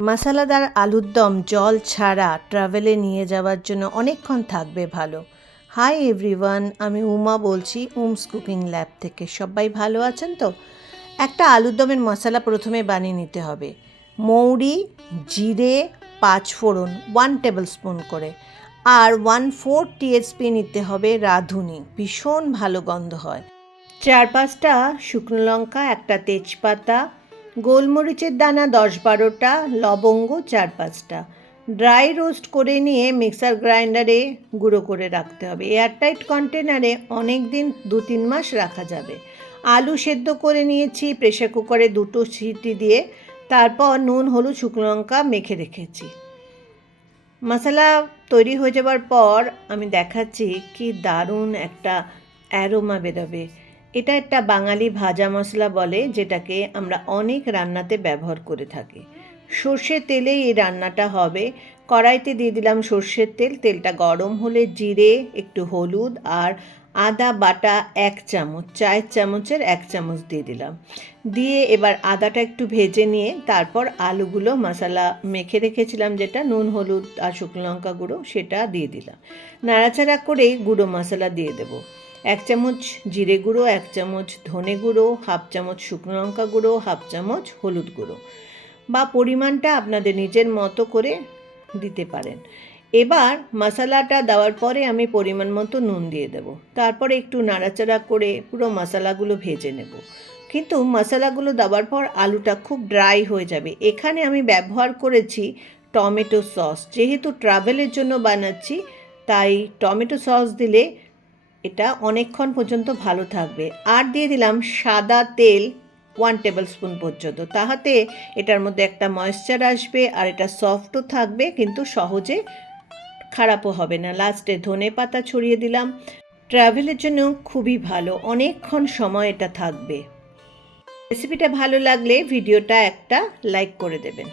মশলাদার আলুর দম জল ছাড়া ট্রাভেলে নিয়ে যাওয়ার জন্য অনেকক্ষণ থাকবে ভালো। হাই এভরিওয়ান, আমি উমা বলছি উমস কুকিং ল্যাব থেকে। সবাই ভালো আছেন তো? একটা আলুর দমের মশলা প্রথমে বানিয়ে নিতে হবে। মৌরি, জিরে, 5 ফোড়ন 1 টেবিল স্পুন করে, আর 1/4 টিএসপি নিতে হবে রাঁধুনি, ভীষণ ভালো গন্ধ হয়। 4-5টা শুকনো লঙ্কা, একটা তেজপাতা, গোলমরিচের দানা 10-12টা, লবঙ্গ 4-5টা। ড্রাই রোস্ট করে নিয়ে মিক্সার গ্রাইন্ডারে গুঁড়ো করে রাখতে হবে। এয়ারটাইট কন্টেনারে অনেক দিন 2-3 মাস রাখা যাবে। আলু সেদ্ধ করে নিয়েছি প্রেসার কুকারে 2 সিটি দিয়ে, তারপর নুন, হলুদ, শুকনো লঙ্কা মেখে রেখেছি। মশলা তৈরি হয়ে যাবার পর আমি দেখাচ্ছি কি দারুণ একটা অ্যারোমা বেরোবে। এটা একটা বাঙালি ভাজা মশলা বলে, যেটাকে আমরা অনেক রান্নাতে ব্যবহার করে থাকি। সর্ষের তেলেই এই রান্নাটা হবে। কড়াইতে দিয়ে দিলাম সর্ষের তেল। তেলটা গরম হলে জিরে, একটু হলুদ আর আদা বাটা 1 চামচ, চায়ের চামচের 1 চামচ দিয়ে দিলাম। দিয়ে এবার আদাটা একটু ভেজে নিয়ে তারপর আলুগুলো মশলা মেখে রেখেছিলাম, যেটা নুন, হলুদ আর শুকনো লঙ্কা গুঁড়ো, সেটা দিয়ে দিলাম। নাড়াচাড়া করে গুঁড়ো মশলা দিয়ে দেবো। 1 চামচ জিরে গুঁড়ো, 1 চামচ ধনে গুঁড়ো, 1/2 চামচ শুকনো লঙ্কা গুঁড়ো, 1/2 চামচ হলুদ গুঁড়ো, বা পরিমাণটা আপনাদের নিজের মতো করে দিতে পারেন। এবার মশলাটা দেওয়ার পরে আমি পরিমাণ মতো নুন দিয়ে দেব। তারপরে একটু নাড়াচাড়া করে পুরো মশলাগুলো ভেজে নেব। কিন্তু মশলাগুলো দেওয়ার পর আলুটা খুব ড্রাই হয়ে যাবে। এখানে আমি ব্যবহার করেছি টমেটো সস। যেহেতু ট্রাভেলের জন্য বানাচ্ছি, তাই টমেটো সস দিলে এটা অনেকক্ষণ পর্যন্ত ভালো থাকবে। আর দিয়ে দিলাম সাদা তেল 1 টেবিল স্পুন পর্যন্ত। তাহাতে এটার মধ্যে একটা ময়েশ্চার আসবে আর এটা সফটও থাকবে, কিন্তু সহজে খারাপও হবে না। লাস্টে ধনে পাতা ছড়িয়ে দিলাম। ট্রাভেলের জন্য খুবই ভালো, অনেকক্ষণ সময় এটা থাকবে। রেসিপিটা ভালো লাগলে ভিডিওটা একটা লাইক করে দেবেন।